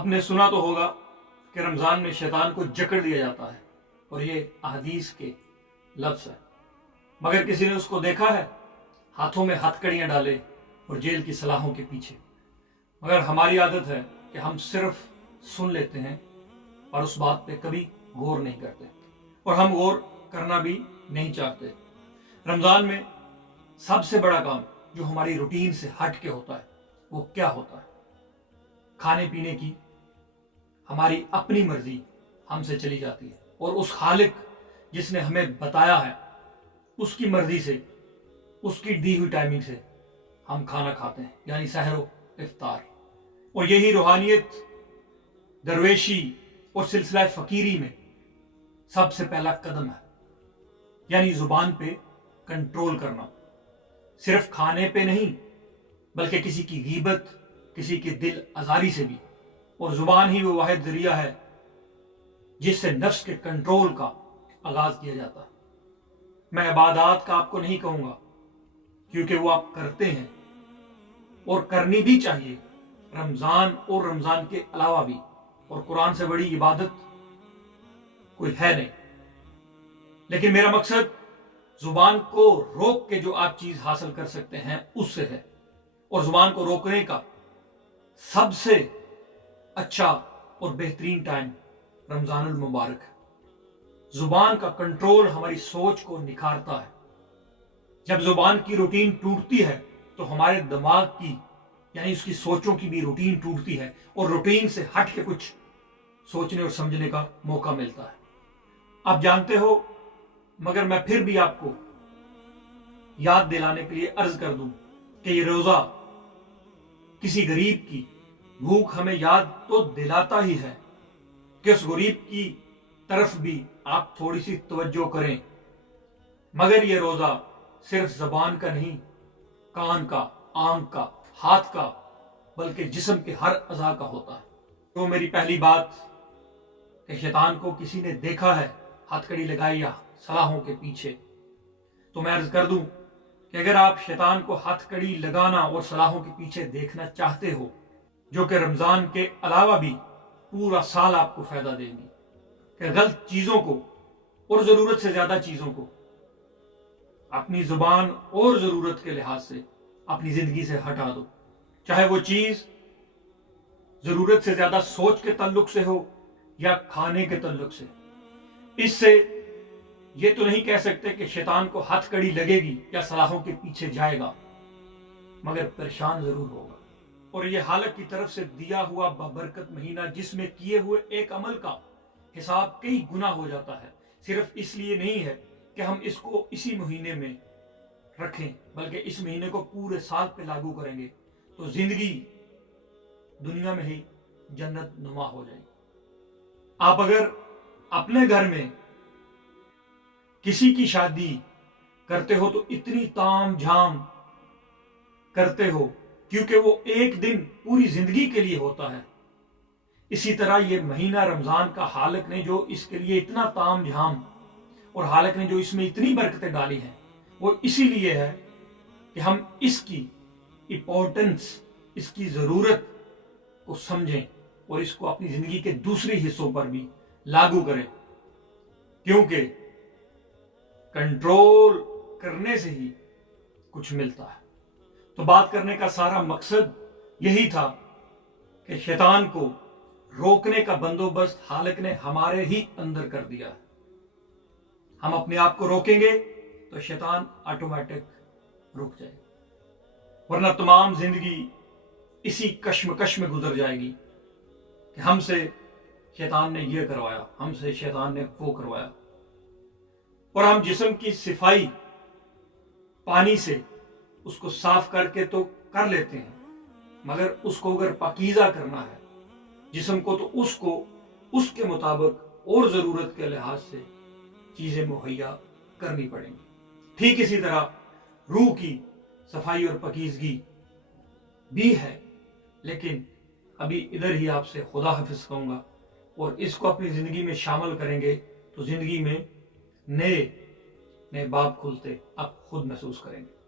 آپ نے سنا تو ہوگا کہ رمضان میں شیطان کو جکڑ دیا جاتا ہے اور یہ احادیث کے لفظ ہے، مگر کسی نے اس کو دیکھا ہے؟ ہاتھوں میں ہتھ کڑیاں ڈالے اور جیل کی سلاخوں کے پیچھے۔ مگر ہماری عادت ہے کہ ہم صرف سن لیتے ہیں اور اس بات پہ کبھی غور نہیں کرتے، اور ہم غور کرنا بھی نہیں چاہتے۔ رمضان میں سب سے بڑا کام جو ہماری روٹین سے ہٹ کے ہوتا ہے وہ کیا ہوتا ہے؟ کھانے پینے کی ہماری اپنی مرضی ہم سے چلی جاتی ہے، اور اس خالق جس نے ہمیں بتایا ہے اس کی مرضی سے، اس کی دی ہوئی ٹائمنگ سے ہم کھانا کھاتے ہیں، یعنی سحر و افطار۔ اور یہی روحانیت، درویشی اور سلسلہ فقیری میں سب سے پہلا قدم ہے، یعنی زبان پہ کنٹرول کرنا، صرف کھانے پہ نہیں بلکہ کسی کی غیبت، کسی کی دل آزاری سے بھی۔ اور زبان ہی وہ واحد ذریعہ ہے جس سے نفس کے کنٹرول کا آغاز کیا جاتا ہے۔ میں عبادات کا آپ کو نہیں کہوں گا کیونکہ وہ آپ کرتے ہیں اور کرنی بھی چاہیے، رمضان اور رمضان کے علاوہ بھی، اور قرآن سے بڑی عبادت کوئی ہے نہیں۔ لیکن میرا مقصد زبان کو روک کے جو آپ چیز حاصل کر سکتے ہیں اس سے ہے، اور زبان کو روکنے کا سب سے اچھا اور بہترین ٹائم رمضان المبارک ہے۔ زبان کا کنٹرول ہماری سوچ کو نکھارتا ہے۔ جب زبان کی روٹین ٹوٹتی ہے تو ہمارے دماغ کی، یعنی اس کی سوچوں کی بھی روٹین ٹوٹتی ہے، اور روٹین سے ہٹ کے کچھ سوچنے اور سمجھنے کا موقع ملتا ہے۔ آپ جانتے ہو، مگر میں پھر بھی آپ کو یاد دلانے کے لیے عرض کر دوں کہ یہ روزہ کسی غریب کی بھوک ہمیں یاد تو دلاتا ہی ہے کہ اس غریب کی طرف بھی آپ تھوڑی سی توجہ کریں، مگر یہ روزہ صرف زبان کا نہیں، کان کا، آنکھ کا، ہاتھ کا، بلکہ جسم کے ہر اعضاء کا ہوتا ہے۔ تو میری پہلی بات کہ شیطان کو کسی نے دیکھا ہے ہتھ کڑی لگائی یا سلاخوں کے پیچھے، تو میں عرض کر دوں کہ اگر آپ شیطان کو ہتھ کڑی لگانا اور سلاخوں کے پیچھے دیکھنا چاہتے ہو، جو کہ رمضان کے علاوہ بھی پورا سال آپ کو فائدہ دیں گی، کہ غلط چیزوں کو اور ضرورت سے زیادہ چیزوں کو اپنی زبان اور ضرورت کے لحاظ سے اپنی زندگی سے ہٹا دو، چاہے وہ چیز ضرورت سے زیادہ سوچ کے تعلق سے ہو یا کھانے کے تعلق سے۔ اس سے یہ تو نہیں کہہ سکتے کہ شیطان کو ہتھ کڑی لگے گی یا سلاخوں کے پیچھے جائے گا، مگر پریشان ضرور ہوگا۔ اور یہ حالق کی طرف سے دیا ہوا بابرکت مہینہ، جس میں کیے ہوئے ایک عمل کا حساب کئی گنا ہو جاتا ہے، صرف اس لیے نہیں ہے کہ ہم اس کو اسی مہینے میں رکھیں، بلکہ اس مہینے کو پورے سال پہ لاگو کریں گے تو زندگی دنیا میں ہی جنت نما ہو جائے گی۔ آپ اگر اپنے گھر میں کسی کی شادی کرتے ہو تو اتنی تام جھام کرتے ہو کیونکہ وہ ایک دن پوری زندگی کے لیے ہوتا ہے، اسی طرح یہ مہینہ رمضان کا حالق نے جو اس کے لیے اتنا تام جھام اور حالق نے جو اس میں اتنی برکتیں ڈالی ہیں، وہ اسی لیے ہے کہ ہم اس کی امپورٹنس، اس کی ضرورت کو سمجھیں اور اس کو اپنی زندگی کے دوسری حصوں پر بھی لاگو کریں، کیونکہ کنٹرول کرنے سے ہی کچھ ملتا ہے۔ تو بات کرنے کا سارا مقصد یہی تھا کہ شیطان کو روکنے کا بندوبست حالق نے ہمارے ہی اندر کر دیا ہے۔ ہم اپنے آپ کو روکیں گے تو شیطان آٹومیٹک رک جائے گا، ورنہ تمام زندگی اسی کشمکش میں گزر جائے گی کہ ہم سے شیطان نے یہ کروایا، ہم سے شیطان نے وہ کروایا۔ اور ہم جسم کی صفائی پانی سے اس کو صاف کر کے تو کر لیتے ہیں، مگر اس کو اگر پاکیزہ کرنا ہے جسم کو، تو اس کو اس کے مطابق اور ضرورت کے لحاظ سے چیزیں مہیا کرنی پڑیں گی۔ ٹھیک اسی طرح روح کی صفائی اور پاکیزگی بھی ہے، لیکن ابھی ادھر ہی آپ سے خدا حافظ کہوں گا، اور اس کو اپنی زندگی میں شامل کریں گے تو زندگی میں نئے باب کھلتے آپ خود محسوس کریں گے۔